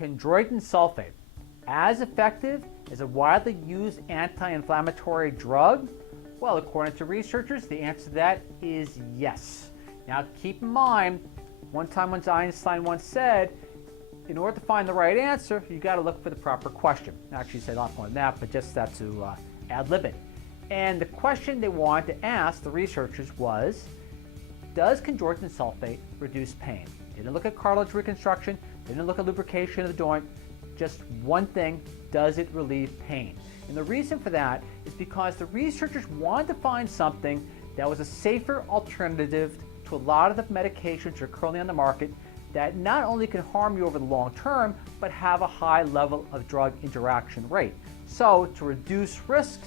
Chondroitin sulfate, as effective as a widely used anti-inflammatory drug? Well, according to researchers, the answer to that is yes. Now, keep in mind, one time when Einstein once said, in order to find the right answer, you got to look for the proper question. Actually, he said a lot more than that, but just that to ad-lib it. And the question they wanted to ask the researchers was, does chondroitin sulfate reduce pain? They didn't look at cartilage reconstruction, they didn't look at lubrication of the joint, just one thing, does it relieve pain? And the reason for that is because the researchers wanted to find something that was a safer alternative to a lot of the medications that are currently on the market that not only can harm you over the long term, but have a high level of drug interaction rate. So to reduce risk,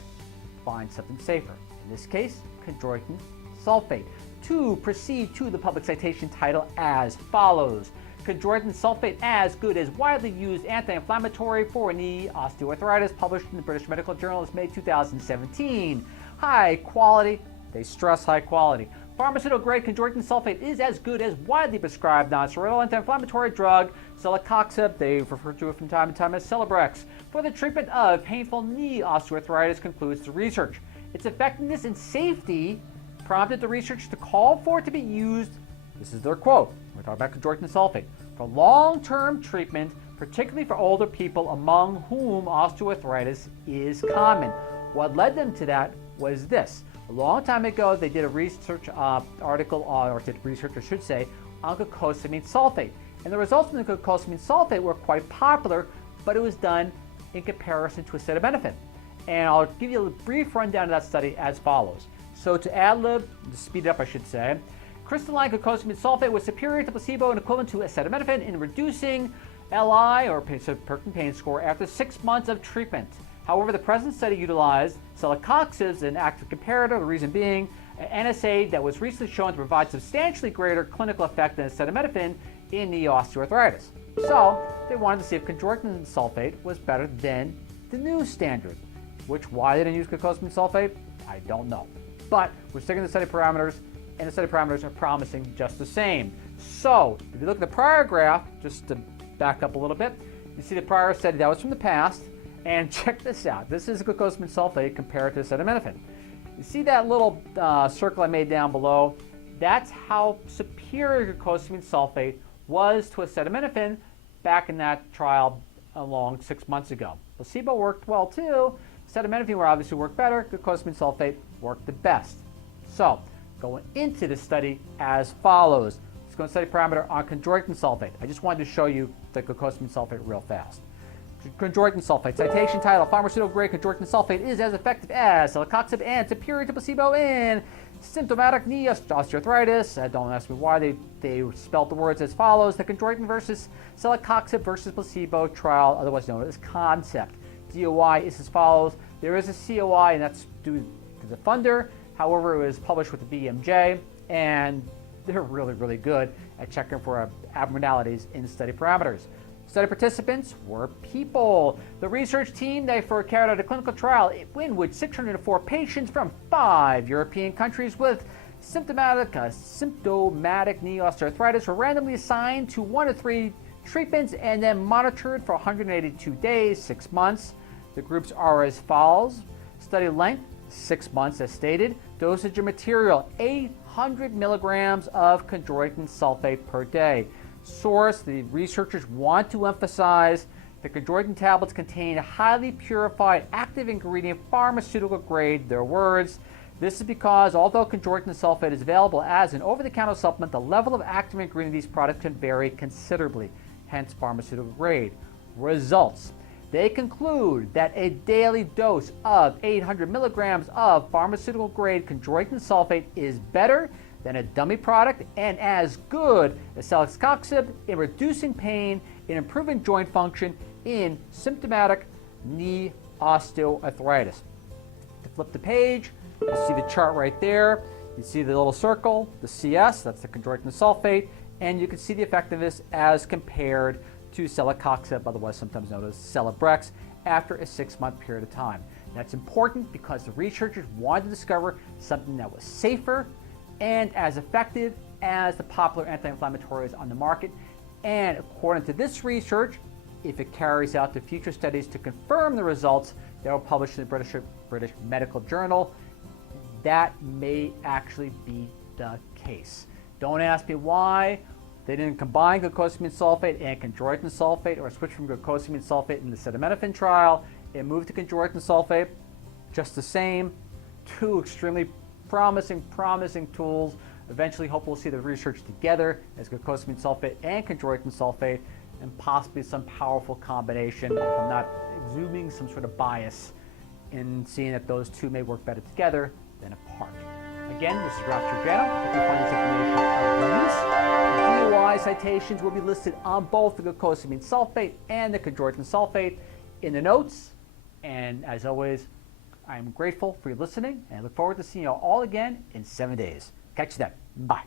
find something safer. In this case, chondroitin sulfate. To proceed to the public citation title as follows. Chondroitin sulfate as good as widely used anti-inflammatory for knee osteoarthritis, published in the British Medical Journal, May 2017. High quality, they stress high quality. Pharmaceutical-grade chondroitin sulfate is as good as widely prescribed non-steroidal anti-inflammatory drug, CElecoxib, they refer to it from time to time as Celebrex, for the treatment of painful knee osteoarthritis, concludes the research. Its effectiveness and safety prompted the research to call for it to be used, this is their quote, we're talking about chondroitin sulfate, for long-term treatment, particularly for older people among whom osteoarthritis is common. What led them to that was this. A long time ago, they did a research article, or did research, I should say, on glucosamine sulfate. And the results from the glucosamine sulfate were quite popular, but it was done in comparison to acetaminophen. And I'll give you a brief rundown of that study as follows. So to ad-lib, to speed it up I should say, crystalline glucosamine sulfate was superior to placebo and equivalent to acetaminophen in reducing LI, or Perkin pain score, after 6 months of treatment. However, the present study utilized CElecoxib as an active comparator, the reason being an NSAID that was recently shown to provide substantially greater clinical effect than acetaminophen in knee osteoarthritis. So they wanted to see if chondroitin sulfate was better than the new standard, which why they didn't use glucosamine sulfate, I don't know. But we're sticking to the study parameters, and the study parameters are promising just the same. So if you look at the prior graph, just to back up a little bit, you see the prior study that was from the past. And check this out. This is glucosamine sulfate compared to acetaminophen. You see that little circle I made down below? That's how superior glucosamine sulfate was to acetaminophen back in that trial along 6 months ago. Placebo worked well too. Acetaminophen will obviously work better. Glucosamine sulfate worked the best. So going into the study as follows. Let's go and study parameter on chondroitin sulfate. I just wanted to show you the glucosamine sulfate real fast. Chondroitin sulfate. Citation title, pharmaceutical-grade chondroitin sulfate is as effective as CElecoxib and superior to placebo in symptomatic knee osteoarthritis. Don't ask me why they spelled the words as follows. The chondroitin versus CElecoxib versus placebo trial, otherwise known as concept. DOI is as follows. There is a COI, and that's due to the funder. However, it was published with the BMJ, and they're really, really good at checking for abnormalities in study parameters. Study participants were people. The research team, they carried out a clinical trial in which 604 patients from 5 European countries with symptomatic knee osteoarthritis were randomly assigned to 1 of 3 treatments and then monitored for 182 days, 6 months. The groups are as follows. Study length, 6 months as stated. Dosage of material, 800 milligrams of chondroitin sulfate per day. Source, the researchers want to emphasize the chondroitin tablets contain a highly purified active ingredient, pharmaceutical grade, their words. This is because although chondroitin sulfate is available as an over-the-counter supplement, the level of active ingredient of these products can vary considerably, hence pharmaceutical grade. Results. They conclude that a daily dose of 800 milligrams of pharmaceutical grade chondroitin sulfate is better than a dummy product and as good as CElecoxib in reducing pain, in improving joint function in symptomatic knee osteoarthritis. To flip the page, you see the chart right there. You see the little circle, the CS, that's the chondroitin sulfate, and you can see the effectiveness as compared to CElecoxib, otherwise sometimes known as Celebrex, after a 6-month period of time. That's important because the researchers wanted to discover something that was safer and as effective as the popular anti-inflammatories on the market. And according to this research, if it carries out to future studies to confirm the results that were published in the British Medical Journal, that may actually be the case. Don't ask me why they didn't combine glucosamine sulfate and chondroitin sulfate, or switch from glucosamine sulfate in the acetaminophen trial and move to chondroitin sulfate. Just the same, two extremely promising tools. Eventually, hope we'll see the research together as glucosamine sulfate and chondroitin sulfate, and possibly some powerful combination, if I'm not exhuming some sort of bias in seeing that those two may work better together than apart. Again, this is Ralph Giordano. Hope you find this information of use. The DOI citations will be listed on both the glucosamine sulfate and the chondroitin sulfate in the notes. And as always, I am grateful for your listening, and I look forward to seeing you all again in 7 days. Catch you then. Bye.